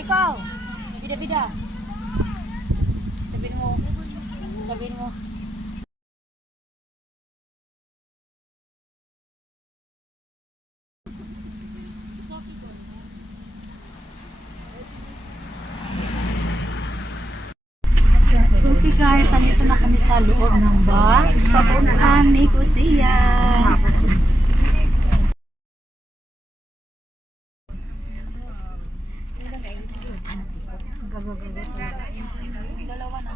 ikaw. Bida-bida. Sabihin mo. Sabihin mo. Okay guys, nandito na kami sa loob ng bus. Papuntaan ni Kusiya. Dalawa na.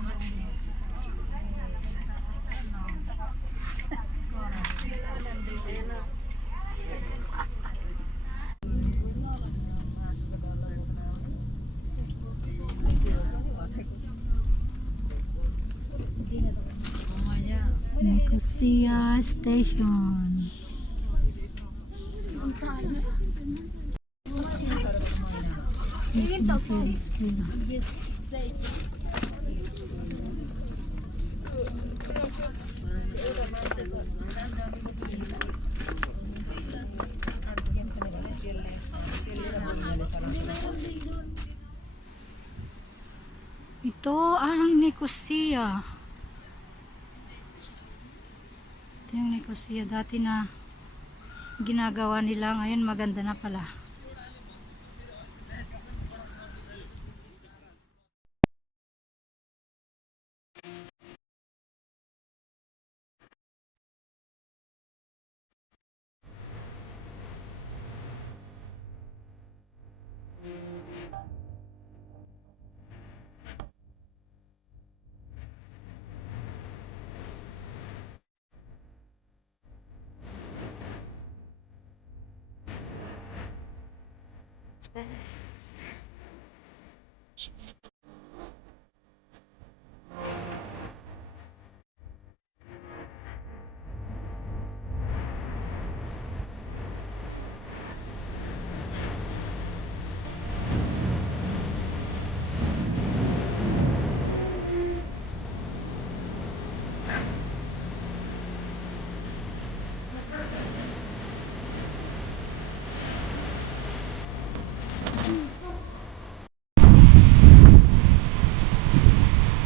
Nicosia Station. Ito ang Nicosia. Ito yung Nicosia. Dati na ginagawa nila. Ngayon maganda na pala.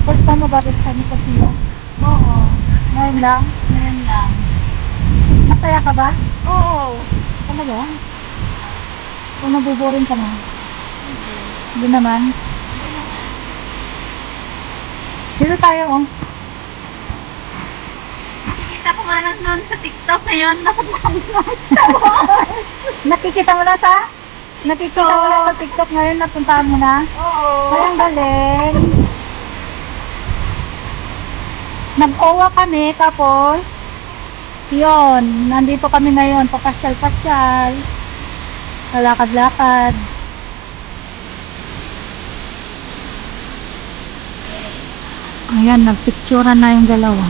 First time mo ba rin sa Nicosia? Oo. Ngayon lang? Ngayon lang. Masaya ka ba? Oo. Talaga? Kung nabuboring ka na? Hindi naman. Dito tayo, oh. Kita ko nga lang noon sa TikTok ngayon. Nakikita mo na sa? Nakikita mo na sa TikTok ngayon, napuntahan mo na? Oo. Ay, ang galing. Nag-owa kami, tapos, yun, nandito kami ngayon, papasyal-pasyal, lalakad-lakad. Ayan, nagpicturean na yung dalawa.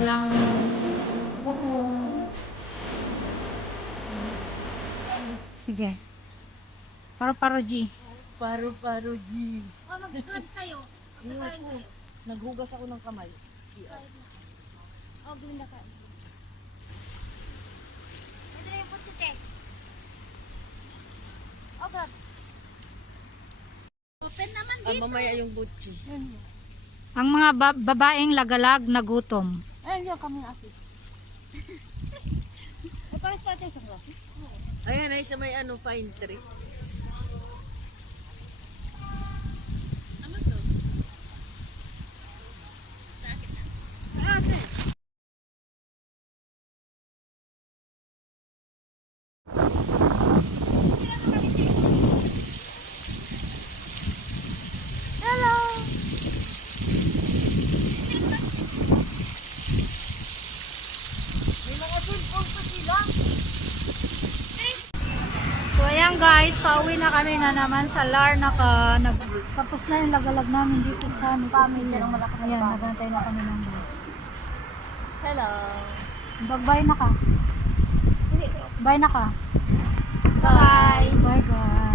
Walang sige. Paro-paro G. Paro-paro G. Oh, mag-trans kayo. Oo. Naghugas ako ng kamay. CR. Oh, ganda ka. Ito na yung putsite. Oh, God. Open naman Ah, mamaya yung butchi. Ang mga babaeng lagalag na gutom. Ayun yung kami asin. Ay, parang pati sa ko. Ayan ay sa may ano, fine tree. Ano to? May mga cellphone pa sila. So ayan guys, pauwi na kami na naman sa Larnaca. Tapos na yung lagalag namin dito sa family. Ayan, nagantay na kami ng bus. Hello. Bye na ka. Bye na ka. Bye. Bye guys.